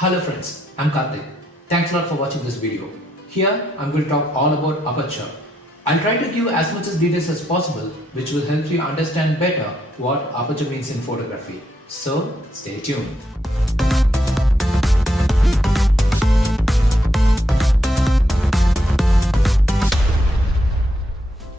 Hello friends, I'm Karthik. Thanks a lot for watching this video. Here I'm going to talk all about Aperture. I'll try to give as much details as possible which will help you understand better what Aperture means in photography. So stay tuned.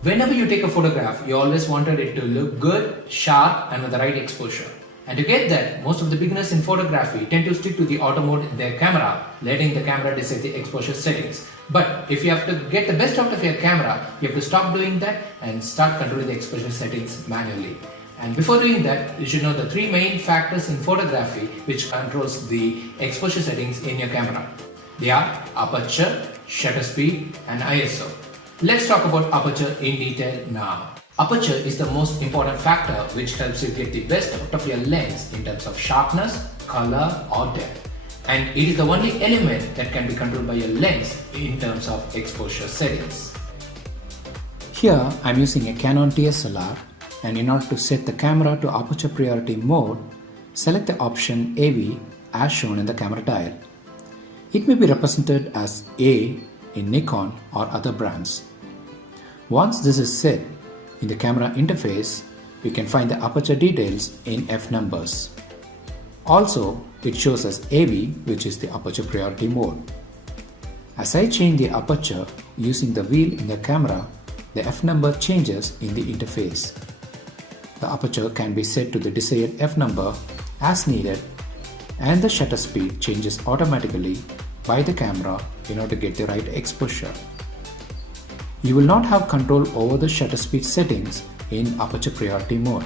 Whenever you take a photograph, you always wanted it to look good, sharp and with the right exposure. And to get that, most of the beginners in photography tend to stick to the auto mode in their camera, letting the camera decide the exposure settings. But if you have to get the best out of your camera, you have to stop doing that and start controlling the exposure settings manually. And before doing that, you should know the three main factors in photography which controls the exposure settings in your camera. They are aperture, shutter speed and ISO. Let's talk about aperture in detail now. Aperture is the most important factor which helps you get the best out of your lens in terms of sharpness, color or depth. And it is the only element that can be controlled by your lens in terms of exposure settings. Here I am using a Canon DSLR, and in order to set the camera to aperture priority mode, select the option AV as shown in the camera dial. It may be represented as A in Nikon or other brands. Once this is set, in the camera interface, you can find the aperture details in F numbers. Also, it shows as AV, which is the aperture priority mode. As I change the aperture using the wheel in the camera, the F number changes in the interface. The aperture can be set to the desired F number as needed, and the shutter speed changes automatically by the camera in order to get the right exposure. You will not have control over the shutter speed settings in aperture priority mode,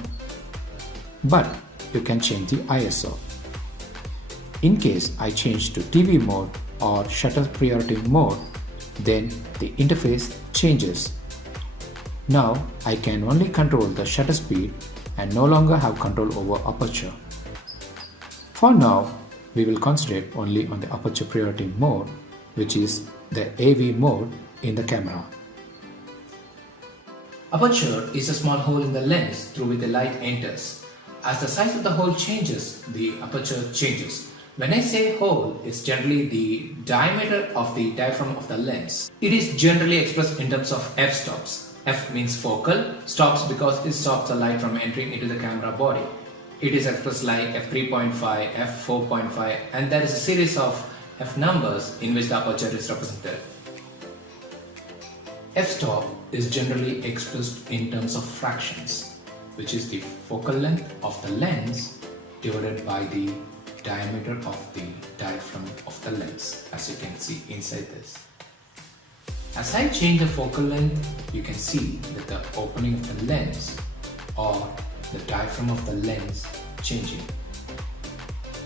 but you can change the ISO. In case I change to TV mode or shutter priority mode, then the interface changes. Now I can only control the shutter speed and no longer have control over aperture. For now, we will concentrate only on the aperture priority mode, which is the AV mode in the camera. Aperture is a small hole in the lens through which the light enters. As the size of the hole changes, the aperture changes. When I say hole, it's generally the diameter of the diaphragm of the lens. It is generally expressed in terms of f-stops. F means focal, stops because it stops the light from entering into the camera body. It is expressed like f3.5, f4.5, and there is a series of f numbers in which the aperture is represented. F-stop is generally expressed in terms of fractions, which is the focal length of the lens divided by the diameter of the diaphragm of the lens, as you can see inside this. As I change the focal length, you can see that the opening of the lens or the diaphragm of the lens changing.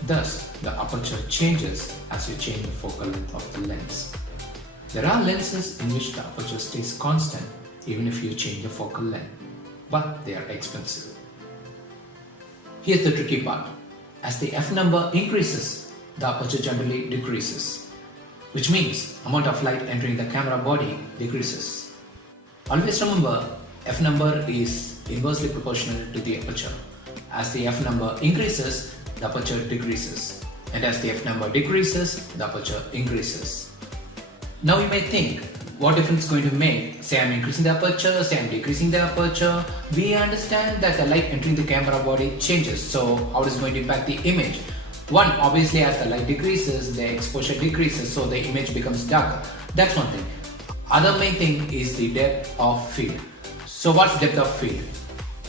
Thus, the aperture changes as you change the focal length of the lens. There are lenses in which the aperture stays constant even if you change the focal length, but they are expensive. Here's the tricky part. As the f number increases, the aperture generally decreases, which means amount of light entering the camera body decreases. Always remember, f number is inversely proportional to the aperture. As the f number increases, the aperture decreases, and as the f number decreases, the aperture increases. Now you may think, what difference is going to make? Say I'm increasing the aperture, say I'm decreasing the aperture. We understand that the light entering the camera body changes, so how is it going to impact the image? One, obviously as the light decreases, the exposure decreases, so the image becomes darker. That's one thing. Other main thing is the depth of field. So what's depth of field?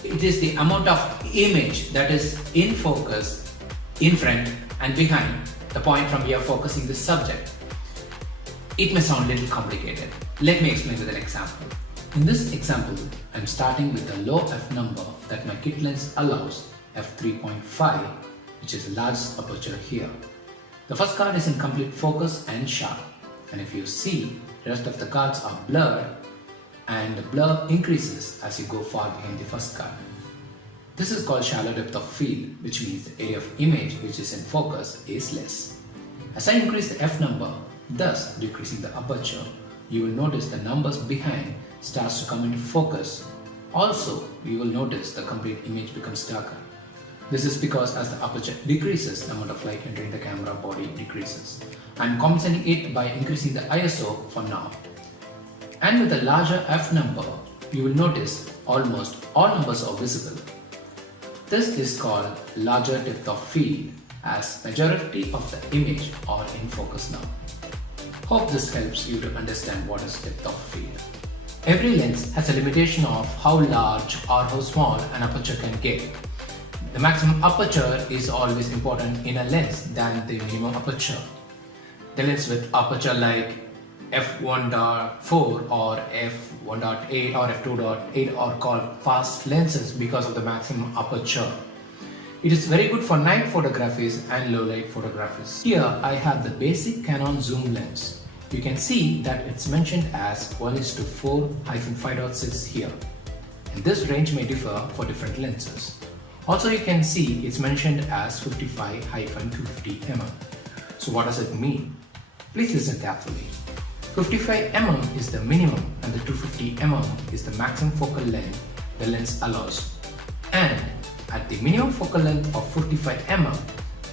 It is the amount of image that is in focus, in front and behind the point from where focusing the subject. It may sound a little complicated. Let me explain with an example. In this example, I'm starting with the low f number that my kit lens allows, f3.5, which is the largest aperture here. The first card is in complete focus and sharp, and if you see, the rest of the cards are blurred, and the blur increases as you go far behind the first card. This is called shallow depth of field, which means the area of image which is in focus is less. As I increase the f number, thus decreasing the aperture, you will notice the numbers behind starts to come into focus. Also, you will notice the complete image becomes darker. This is because as the aperture decreases, the amount of light entering the camera body decreases. I'm compensating it by increasing the ISO for now. And with a larger f number, you will notice almost all numbers are visible. This is called larger depth of field, as majority of the image are in focus now. Hope this helps you to understand what is depth of field. Every lens has a limitation of how large or how small an aperture can get. The maximum aperture is always important in a lens than the minimum aperture. The lens with aperture like f1.4 or f1.8 or f2.8 are called fast lenses because of the maximum aperture. It is very good for night photographies and low light photographies. Here I have the basic Canon zoom lens. You can see that it's mentioned as 1:4-5.6 here. And this range may differ for different lenses. Also you can see it's mentioned as 55-250 mm. So what does it mean? Please listen carefully. 55 mm is the minimum and the 250 mm is the maximum focal length the lens allows. And at the minimum focal length of 55 mm,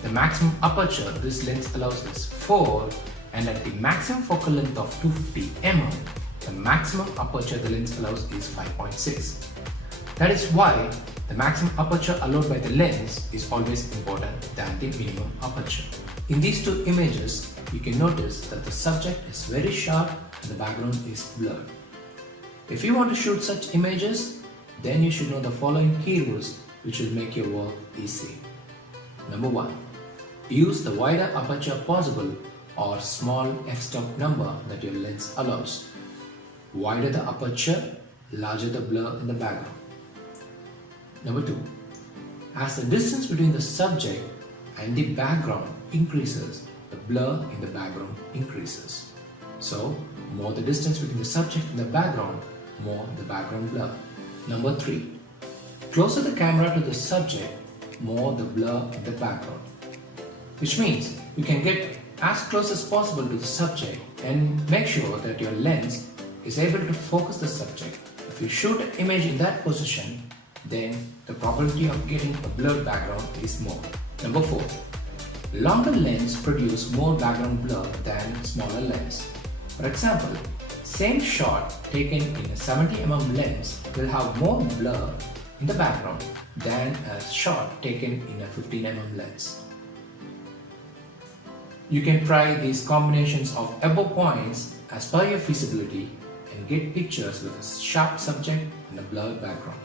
the maximum aperture this lens allows is 4, and at the maximum focal length of 250 mm, the maximum aperture the lens allows is 5.6. That is why the maximum aperture allowed by the lens is always important than the minimum aperture. In these two images, you can notice that the subject is very sharp and the background is blurred. If you want to shoot such images, then you should know the following key rules which will make your work easy. Number 1. Use the wider aperture possible or small f-stop number that your lens allows. Wider the aperture, larger the blur in the background. Number 2. As the distance between the subject and the background increases, the blur in the background increases. So, more the distance between the subject and the background, more the background blur. Number 3. Closer the camera to the subject, more the blur in the background. Which means you can get as close as possible to the subject and make sure that your lens is able to focus the subject. If you shoot an image in that position, then the probability of getting a blurred background is more. Number 4. Longer lens produce more background blur than smaller lens. For example, same shot taken in a 70 mm lens will have more blur in the background than a shot taken in a 15 mm lens. You can try these combinations of above points as per your feasibility and get pictures with a sharp subject and a blurred background.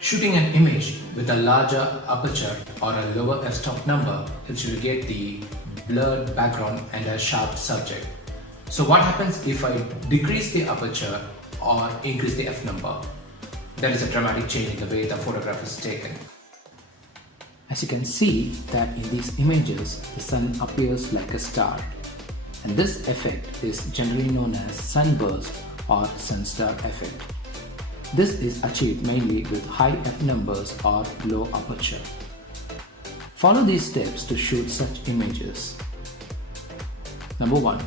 Shooting an image with a larger aperture or a lower f-stop number helps you to get the blurred background and a sharp subject. So what happens if I decrease the aperture or increase the f number? There is a dramatic change in the way the photograph is taken. As you can see that in these images, the sun appears like a star. And this effect is generally known as sunburst or sunstar effect. This is achieved mainly with high f numbers or low aperture. Follow these steps to shoot such images. Number 1.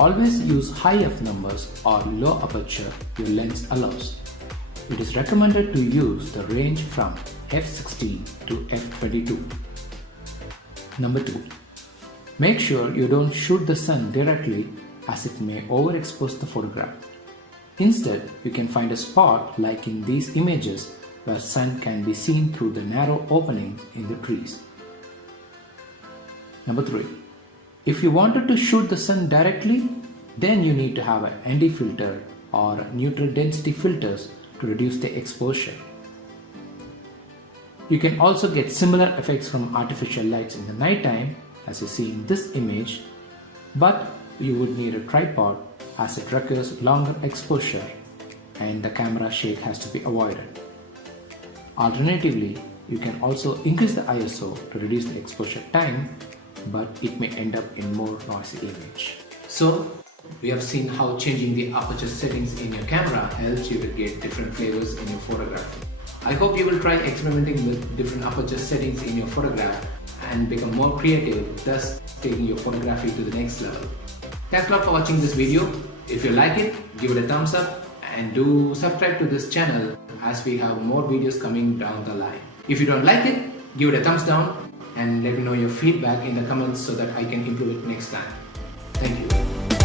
Always use high f numbers or low aperture your lens allows. It is recommended to use the range from f16 to f22. Number 2. Make sure you don't shoot the sun directly as it may overexpose the photograph. Instead, you can find a spot like in these images where sun can be seen through the narrow openings in the trees. Number 3. If you wanted to shoot the sun directly, then you need to have an ND filter or neutral density filters to reduce the exposure. You can also get similar effects from artificial lights in the night time as you see in this image, but you would need a tripod as it requires longer exposure and the camera shake has to be avoided. Alternatively, you can also increase the ISO to reduce the exposure time, but it may end up in more noisy image. So, we have seen how changing the aperture settings in your camera helps you to get different flavors in your photography. I hope you will try experimenting with different aperture settings in your photograph and become more creative, thus taking your photography to the next level. Thanks a lot for watching this video. If you like it, give it a thumbs up and do subscribe to this channel as we have more videos coming down the line. If you don't like it, Give it a thumbs down and let me know your feedback in the comments so that I can improve it next time. Thank you.